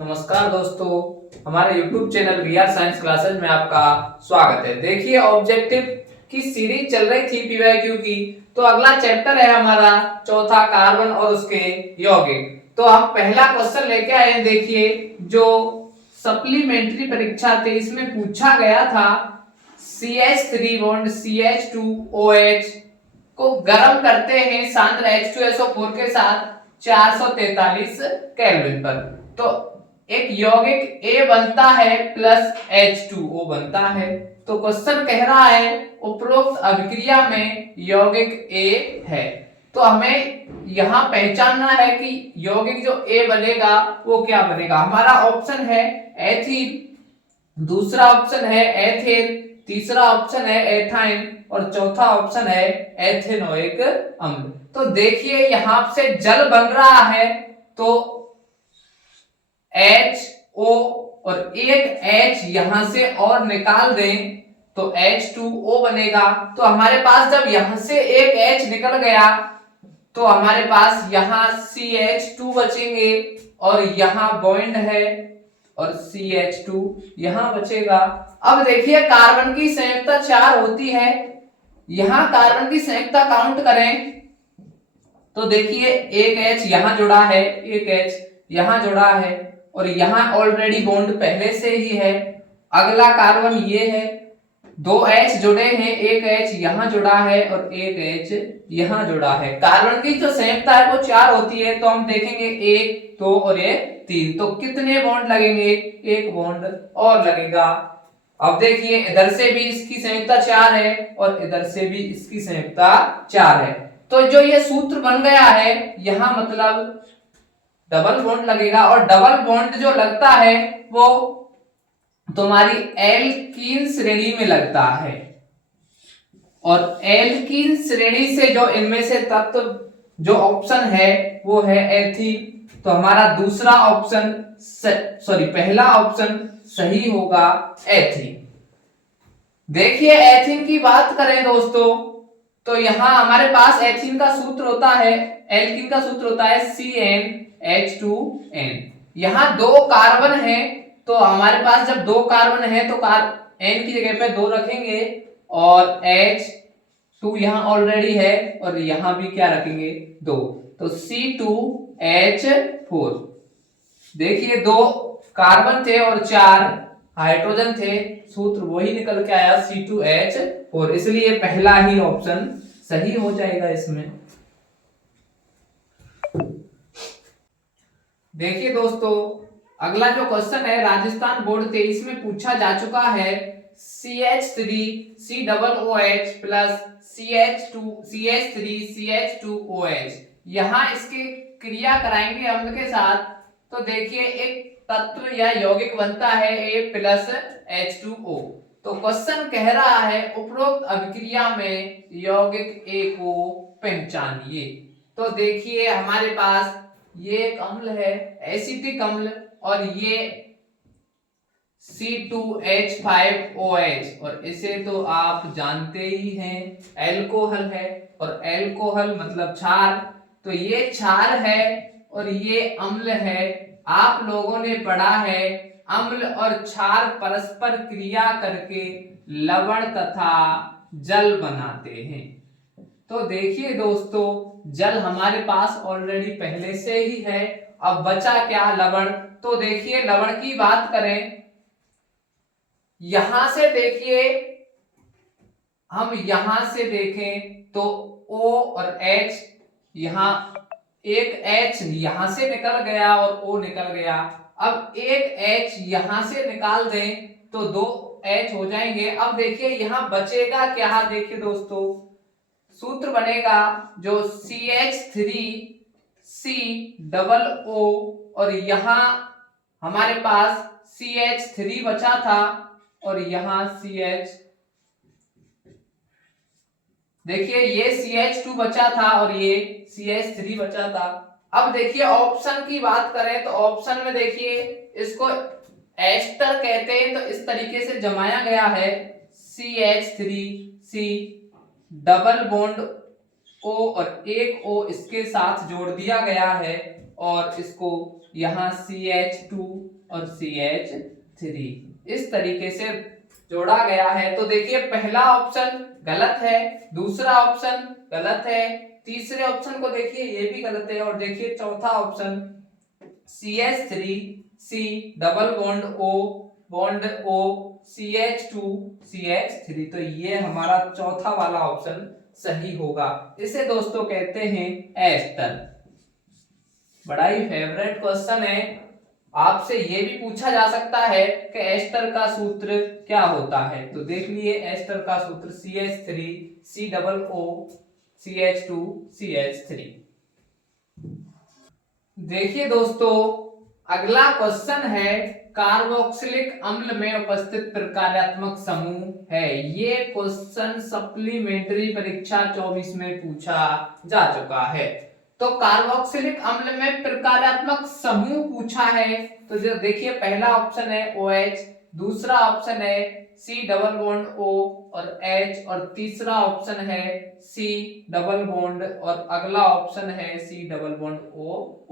नमस्कार दोस्तों, हमारे YouTube channel we are science classes में आपका स्वागत है। देखिए, ऑब्जेक्टिव की सीरीज चल रही थी पीवाईक्यू की, तो अगला चैप्टर है हमारा चौथा, कार्बन और उसके यौगिक। तो हम पहला क्वेश्चन लेके आए हैं। देखिए, जो सप्लीमेंट्री परीक्षा थी इसमें पूछा गया था CH3 बॉन्ड CH2OH को गर्म करते हैं सांद्र H2SO4 के साथ 443 केल्विन पर, तो एक यौगिक A बनता है प्लस H2O बनता है। तो क्वेश्चन कह रहा है उपरोक्त अभिक्रिया में यौगिक A है, तो हमें यहां पहचानना है कि यौगिक जो A बनेगा वो क्या बनेगा। हमारा ऑप्शन है एथीन, दूसरा ऑप्शन है एथेन, तीसरा ऑप्शन है एथाइन और चौथा ऑप्शन है एथेनोइक अम्ल। तो देखिए यहां से जल बन रहा है, तो HO और एक H यहां से और निकाल दें तो H2O बनेगा। तो हमारे पास जब यहां से एक H निकल गया तो हमारे पास यहां CH2 बचेंगे और यहां बॉन्ड है और CH2 यहां बचेगा। अब देखिए कार्बन की संयुक्ता 4 होती है, यहां कार्बन की संयुक्ता काउंट करें तो देखिए एक H यहां जुड़ा है, एक H यहां जुड़ा है और यहां ऑलरेडी बॉन्ड पहले से ही है। अगला कार्बन ये है, दो H जुड़े हैं, एक H यहां जुड़ा है और एक H यहां जुड़ा है। कार्बन की जो संयुक्ता है वो 4 होती है, तो हम देखेंगे 1 2 और ये 3, तो कितने बॉन्ड लगेंगे, एक बॉन्ड और लगेगा। अब देखिए इधर से भी इसकी संयुक्ता 4 है और इधर से भी इसकी संयुक्ता 4 है, तो जो ये सूत्र बन गया है यहां मतलब डबल बॉन्ड लगेगा और डबल बॉन्ड जो लगता है वो तुम्हारी एल्कीन श्रेणी में लगता है और एल्कीन श्रेणी से जो इनमें से तत्व जो ऑप्शन है वो है एथीन, तो हमारा दूसरा ऑप्शन पहला ऑप्शन सही होगा एथीन। देखिए एथीन की बात करें दोस्तों, तो यहां हमारे पास एथीन का सूत्र होता है, एल्कीन का सूत्र होता है CnH2n। यहां दो कार्बन है, तो हमारे पास जब दो कार्बन है तो N की जगह पे 2 रखेंगे और H2 यहां ऑलरेडी है और यहां भी क्या रखेंगे 2, तो C2H4। देखिए दो कार्बन थे और 4 हाइड्रोजन थे, सूत्र वही निकल के आया C2H4, इसलिए पहला ही ऑप्शन सही हो जाएगा इसमें। देखिए दोस्तों, अगला जो क्वेश्चन है राजस्थान बोर्ड 23 में पूछा जा चुका है CH3COOH प्लस CH3CH2OH। यहां इसके क्रिया कराएंगे अम्ल के साथ, तो देखिए एक तत्व या यौगिक बनता है A प्लस H2O। तो क्वेश्चन कह रहा है उपरोक्त अभिक्रिया में यौगिक A को पहचानिए। तो देखिए हमारे पास ये एक अम्ल है एसिटिक अम्ल और ये C2H5OH और इसे तो आप जानते ही हैं एल्कोहल है, और एल्कोहल मतलब क्षार, तो ये क्षार है और ये अम्ल है। आप लोगों ने पढ़ा है अम्ल और क्षार परस्पर क्रिया करके लवण तथा जल बनाते हैं। तो देखिए दोस्तों, जल हमारे पास ऑलरेडी पहले से ही है, अब बचा क्या, लवण। तो देखिए लवण की बात करें, यहां से देखिए हम यहां से देखें तो O और H, यहां एक H यहां से निकल गया और O निकल गया। अब एक H यहां से निकाल दें तो 2 H हो जाएंगे। अब देखिए यहां बचेगा क्या, देखिए दोस्तों सूत्र बनेगा जो CH3COO और यहां हमारे पास CH3 बचा था और यहां CH, देखिए ये CH2 बचा था और ये CH3 बचा था। अब देखिए ऑप्शन की बात करें तो ऑप्शन में देखिए इसको एस्टर कहते हैं, तो इस तरीके से जमाया गया है CH3C डबल बॉन्ड O और एक O इसके साथ जोड़ दिया गया है और इसको यहाँ CH2 और CH3 इस तरीके से जोड़ा गया है। तो देखिए पहला ऑप्शन गलत है, दूसरा ऑप्शन गलत है, तीसरे ऑप्शन को देखिए ये भी गलत है, और देखिए चौथा option CH3 C double bond O CH2 CH3, तो ये हमारा चौथा वाला ऑप्शन सही होगा। इसे दोस्तों कहते हैं एस्टर। बड़ा ही फेवरेट क्वेश्चन है, आपसे ये भी पूछा जा सकता है कि एस्टर का सूत्र क्या होता है। तो देख लिए एस्टर का सूत्र CH3 C double O CH2 CH3। देखिए दोस्तों अगला क्वेश्चन है कार्बोक्सिलिक अम्ल में उपस्थित प्रकार्यात्मक समूह है। ये क्वेश्चन सप्लीमेंट्री परीक्षा 24 में पूछा जा चुका है। तो कार्बोक्सिलिक अम्ल में प्रकार्यात्मक समूह पूछा है, तो जो देखिए पहला ऑप्शन है OH, दूसरा ऑप्शन है C डबल बॉन्ड O और H, और तीसरा ऑप्शन है C डबल बॉन्ड और अगला ऑप्शन है C double bond O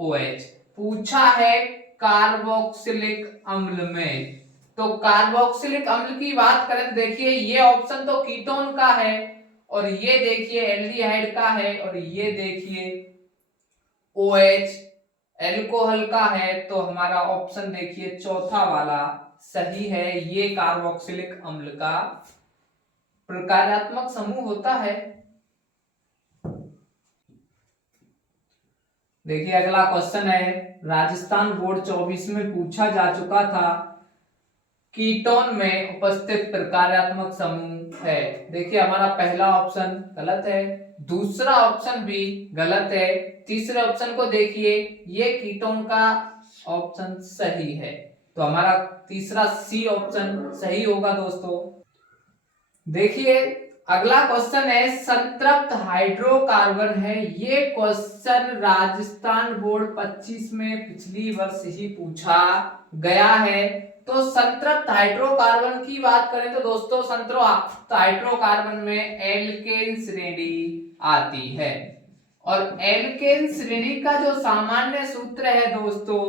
OH। पूछा है कार्बोक्सिलिक अम्ल में। तो कार्बोक्सिलिक अम्ल की बात करें तो देखिए ये ऑप्शन तो कीटोन का है, और ये देखिए एल्डिहाइड का है, और ये देखिए OH एल्कोहल का है। तो हमारा ऑप्शन देखिए चौथा वाला सही है, ये कार्बोक्सिलिक अम्ल का प्रकार्यात्मक समूह होता है। देखिए अगला क्वेश्चन है राजस्थान बोर्ड 24 में पूछा जा चुका था, कीटोन में उपस्थित प्रकार्यात्मक समूह है। देखिए हमारा पहला ऑप्शन गलत है, दूसरा ऑप्शन भी गलत है, तीसरे ऑप्शन को देखिए ये कीटोन का ऑप्शन सही है, तो हमारा तीसरा C ऑप्शन सही होगा दोस्तों। देखिए अगला क्वेश्चन है संतृप्त हाइड्रोकार्बन है। ये क्वेश्चन राजस्थान बोर्ड 25 में पिछली वर्ष ही पूछा गया है। तो संतृप्त हाइड्रोकार्बन की बात करें तो दोस्तों संतृप्त हाइड्रोकार्बन में एल्केन श्रेणी आती है, और एल्केन श्रेणी का जो सामान्य सूत्र है दोस्तों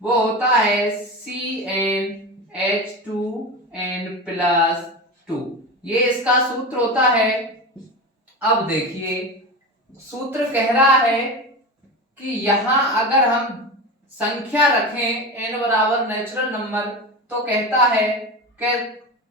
वो होता है CnH2n+2, ये इसका सूत्र होता है। अब देखिए सूत्र कह रहा है कि यहां अगर हम संख्या रखें n बराबर नेचुरल नंबर, तो कहता है कि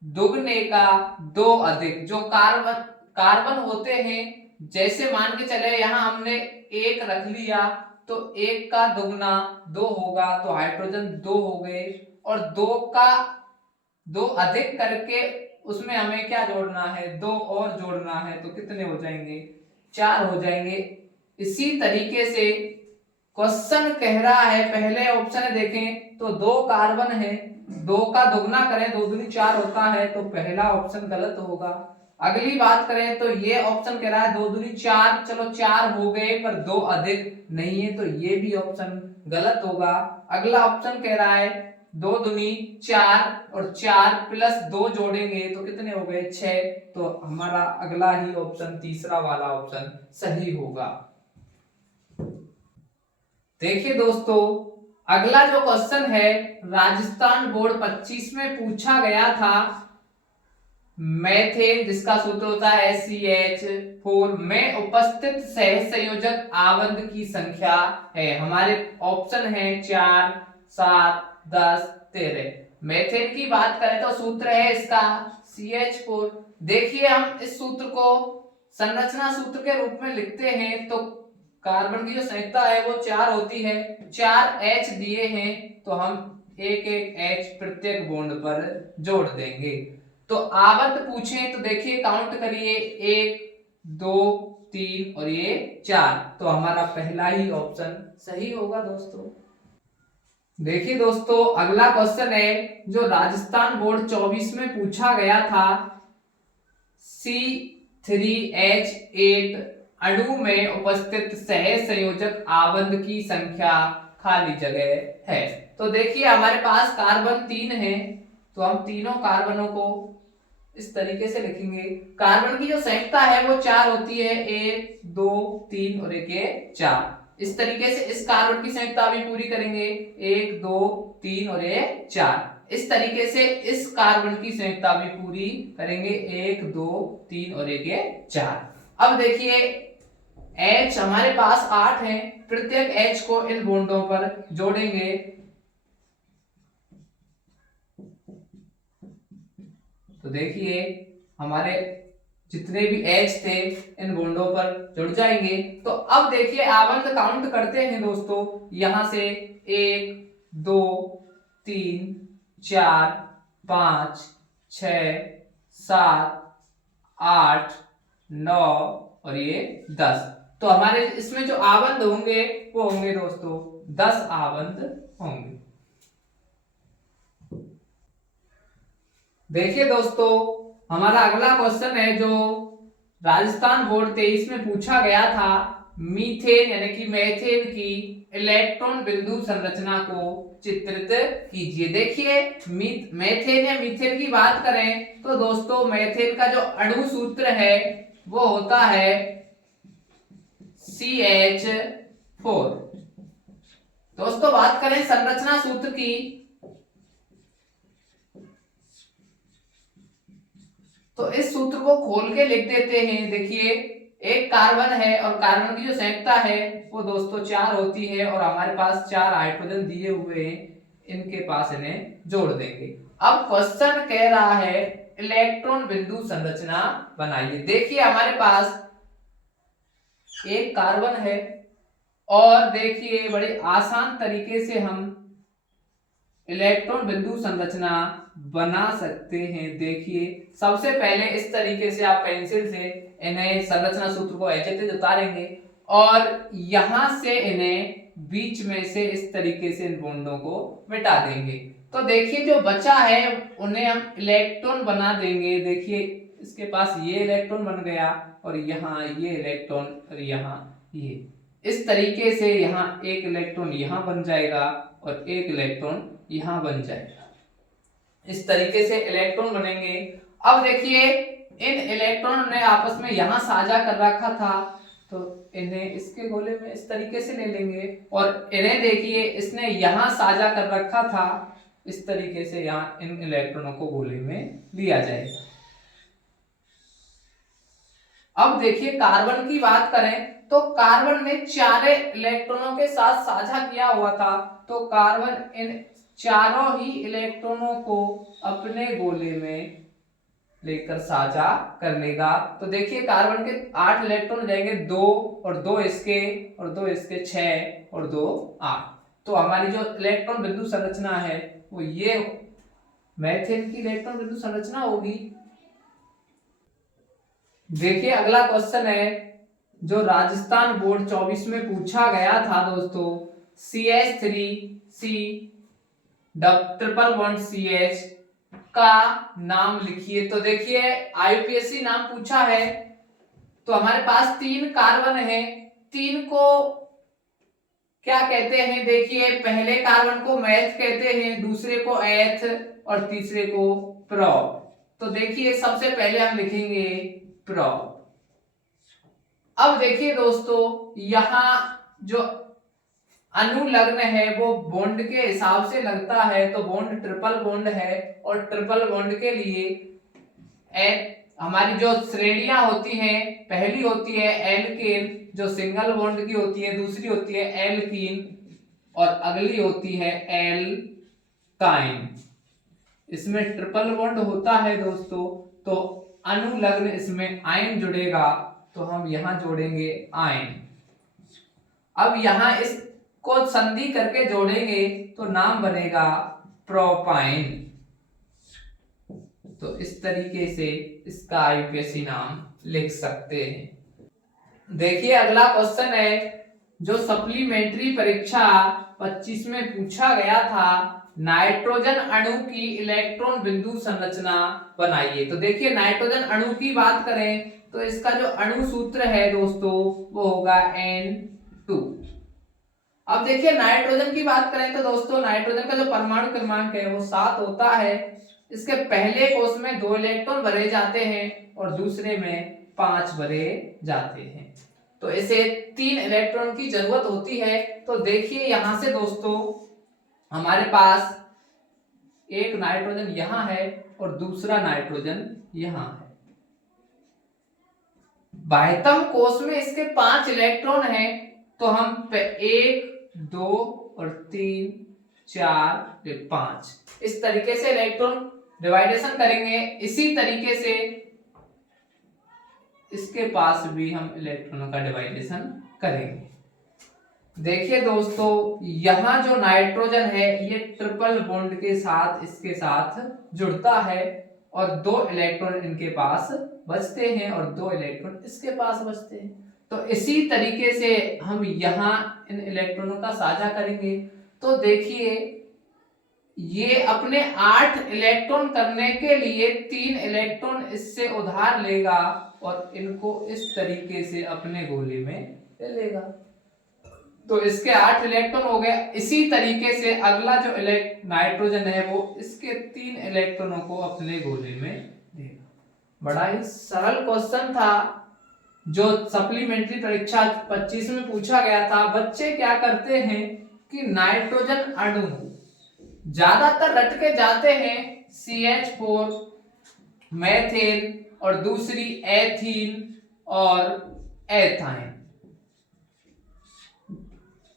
दुगने का दो अधिक जो कार्बन होते हैं, जैसे मान के चले यहां हमने एक रख लिया तो एक का दुगना दो होगा, तो हाइड्रोजन दो हो गए, और दो का दो अधिक करके उसमें हमें क्या जोड़ना है, दो और जोड़ना है, तो कितने हो जाएंगे, चार हो जाएंगे। इसी तरीके से क्वेश्चन कह रहा है पहले ऑप्शन देखें तो दो कार्बन है, दो का दुगना करें दो दूनी चार होता है, तो पहला ऑप्शन गलत होगा। अगली बात करें तो ये ऑप्शन कह रहा है दो दूनी चार, चलो चार हो गए पर दो अधिक नहीं है, तो ये भी ऑप्शन गलत होगा। अगला ऑप्शन कह रहा है दो दूनी चार और चार प्लस दो जोड़ेंगे तो कितने हो गए, छह, तो हमारा अगला ही ऑप्शन तीसरा वाला ऑप्शन सही होगा। देखिए दोस्तों अगला जो क्वेश्चन है राजस्थान बोर्ड 25 में पूछा गया था, मेथेन जिसका सूत्र होता है CH4 में उपस्थित सहसंयोजक आवंत की संख्या है। हमारे ऑप्शन है 4, 7, 10, 13। मेथेन की बात करें तो सूत्र है इसका CH4। देखिए हम इस सूत्र को संरचना सूत्र के रूप में लिखते हैं, तो कार्बन की जो संयुक्ता है वो 4 होती है, 4 H दिए हैं तो हम एक एक H प्रत्येक बॉन्ड पर जोड़ देंगे। तो आवंत पूछे तो देखिए काउंट करिए 1, 2, 3 और ये 4, तो हमारा पहला ही ऑप्शन सही होगा दोस्तों। देखिए दोस्तों अगला क्वेश्चन है जो राजस्थान बोर्ड 24 में पूछा गया था, C3H8 अणु में उपस्थित सहसंयोजक आवंत की संख्या खाली जगह है। तो देखिए हमारे पास कार्बन 3 है, तो हम तीनों कार्बनों को इस तरीके से लिखेंगे। कार्बन की जो संयुक्ता है वो 4 होती है, 1, 2, 3 और एक 4। इस तरीके से इस कार्बन की संयुक्ता भी पूरी करेंगे, 1 2 3 और ये 4। इस तरीके से इस कार्बन की संयुक्ता भी पूरी करेंगे, 1 2 3 और एक 4। अब देखिए H हमारे पास 8 है, प्रत्येक H को इन बॉन्डों पर जोड़ेंगे। तो देखिए हमारे जितने भी H थे इन बॉन्डों पर जुड़ जाएंगे। तो अब देखिए आबंध काउंट करते हैं दोस्तों, यहां से 1 2 3 4 5 6 7 8 9 और ये 10। तो हमारे इसमें जो आबंध होंगे वो होंगे दोस्तों 10 आबंध होंगे। देखिए दोस्तों हमारा अगला क्वेश्चन है जो राजस्थान बोर्ड 23 में पूछा गया था, मीथेन यानी कि मेथेन की इलेक्ट्रॉन बिंदु संरचना को चित्रित कीजिए। देखिए मेथेन या मीथेन की बात करें तो दोस्तों मेथेन का जो अणु सूत्र है वो होता है CH4। दोस्तों बात करें संरचना सूत्र की तो इस सूत्र को खोल के लिख देते हैं। देखिए एक कार्बन है और कार्बन की जो संयुक्ता है वो दोस्तों 4 होती है और हमारे पास 4 हाइड्रोजन दिए हुए हैं, इनके पास इन्हें जोड़ देंगे। अब क्वेश्चन कह रहा है इलेक्ट्रॉन बिंदु संरचना बनाइए। देखिए हमारे पास एक कार्बन है और देखिए बड़े आसान तरीके से हम इलेक्ट्रॉन बिंदु संरचना बना सकते हैं। देखिए सबसे पहले इस तरीके से आप पेंसिल से इन्हें संरचना सूत्र को ऐसे उतारेंगे और यहां से इन्हें बीच में से इस तरीके से इन बॉन्डों को मिटा देंगे। तो देखिए जो बचा है उन्हें हम इलेक्ट्रॉन बना देंगे। देखिए इसके पास ये इलेक्ट्रॉन बन गया और यहाँ ये इलेक्ट्रॉन और यहाँ ये, इस तरीके से यहाँ एक इलेक्ट्रॉन यहाँ बन जाएगा और एक इलेक्ट्रॉन यहाँ बन जाएगा। इस तरीके से इलेक्ट्रॉन बनेंगे। अब देखिए इन इलेक्ट्रॉन ने आपस में यहाँ साझा कर रखा था तो इन्हें इसके गोले में इस तरीके से ले लेंगे और इन्हें देखिए इसने यहाँ साझा कर रखा था, इस तरीके से यहाँ इन इलेक्ट्रॉनों को गोले में लिया जाएगा। अब देखिए कार्बन की बात करें तो कार्बन ने 4 इलेक्ट्रॉनों के साथ साझा किया हुआ था, तो कार्बन इन चारों ही इलेक्ट्रॉनों को अपने गोले में लेकर साझा कर लेगा। तो देखिए कार्बन के 8 इलेक्ट्रॉन जाएंगे, 2 और 2 इसके और 2 इसके 6 और 2 8। तो हमारी जो इलेक्ट्रॉन बिंदु संरचना है वो ये मेथेन की इलेक्ट्रॉन बिंदु संरचना होगी। देखिए अगला क्वेश्चन है जो राजस्थान बोर्ड 24 में पूछा गया था दोस्तों, CH3C ट्रिपल बॉन्ड CH का नाम लिखिए। तो देखिए IUPAC नाम पूछा है तो हमारे पास 3 कार्बन है, 3 को क्या कहते हैं? देखिए पहले कार्बन को मेथ कहते हैं, दूसरे को एथ और तीसरे को प्रोप। तो देखिए सबसे पहले हम लिखेंगे प्रोप। अब देखिए दोस्तों यहाँ जो अनुलग्न है वो बॉन्ड के हिसाब से लगता है, तो बॉन्ड ट्रिपल बॉन्ड है और ट्रिपल बॉन्ड के लिए हमारी जो श्रेणियां होती हैं, पहली होती है एल्केन जो सिंगल बॉन्ड की होती है, दूसरी होती है एल्कीन और अगली होती है एल्काइन। इसमें ट्रिपल बॉन्ड होता है दोस्तों, तो अनुलग्न इसमें आयन जुड़ेगा तो हम यहां जोड़ेंगे आयन। अब यहां इसको संधि करके जोड़ेंगे तो नाम बनेगा प्रोपाइन। तो इस तरीके से इसका IUPAC नाम लिख सकते हैं। देखिए अगला क्वेश्चन है जो सप्लीमेंट्री परीक्षा 25 में पूछा गया था, नाइट्रोजन अणु की इलेक्ट्रॉन बिंदु संरचना बनाइए। तो देखिए नाइट्रोजन अणु की बात करें तो इसका जो अणु सूत्र है दोस्तों वो होगा N2। अब देखिए नाइट्रोजन की बात करें तो दोस्तों नाइट्रोजन का जो परमाणु क्रमांक है वो 7 होता है। इसके पहले कोष में 2 इलेक्ट्रॉन भरे जाते हैं और दूसरे में 5 भरे जाते हैं। तो इसे 3 इलेक्ट्रॉन की जरूरत होती है। तो देखिए यहां से दोस्तों हमारे पास एक नाइट्रोजन यहां है और दूसरा नाइट्रोजन यहां है। बाह्यतम कोश में इसके 5 इलेक्ट्रॉन हैं, तो हम 1 2 और 3 4 5 इस तरीके से इलेक्ट्रॉन डिवाइडेशन करेंगे। इसी तरीके से इसके पास भी हम इलेक्ट्रॉनों का डिवाइडेशन करेंगे। देखिए दोस्तों यहां जो नाइट्रोजन है ये ट्रिपल बॉन्ड के साथ इसके साथ जुड़ता है और 2 इलेक्ट्रॉन इनके पास बचते हैं और 2 इलेक्ट्रॉन इसके पास बचते हैं। तो इसी तरीके से हम यहां इन इलेक्ट्रॉनों का साझा करेंगे। तो देखिए ये अपने 8 इलेक्ट्रॉन करने के लिए 3 इलेक्ट्रॉन इससे उधार लेगा और इनको इस तरीके से अपने गोले में ले लेगा। तो इसके 8 इलेक्ट्रॉन हो गए। इसी तरीके से अगला जो नाइट्रोजन है वो इसके 3 इलेक्ट्रॉनों को अपने गोले में देगा। बड़ा ही सरल क्वेश्चन था जो सप्लीमेंट्री परीक्षा 25 में पूछा गया था। बच्चे क्या करते हैं कि नाइट्रोजन अणु ज्यादातर रट के जाते हैं CH4 मेथेन और दूसरी एथीन और एथाइन।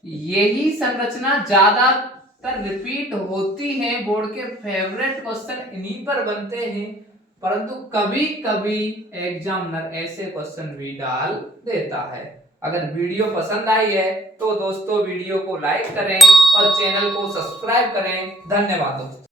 यही संरचना ज्यादातर रिपीट होती है, बोर्ड के फेवरेट क्वेश्चन इन्हीं पर बनते हैं, परंतु कभी कभी एग्जामिनर ऐसे क्वेश्चन भी डाल देता है। अगर वीडियो पसंद आई है तो दोस्तों वीडियो को लाइक करें और चैनल को सब्सक्राइब करें। धन्यवाद दोस्तों।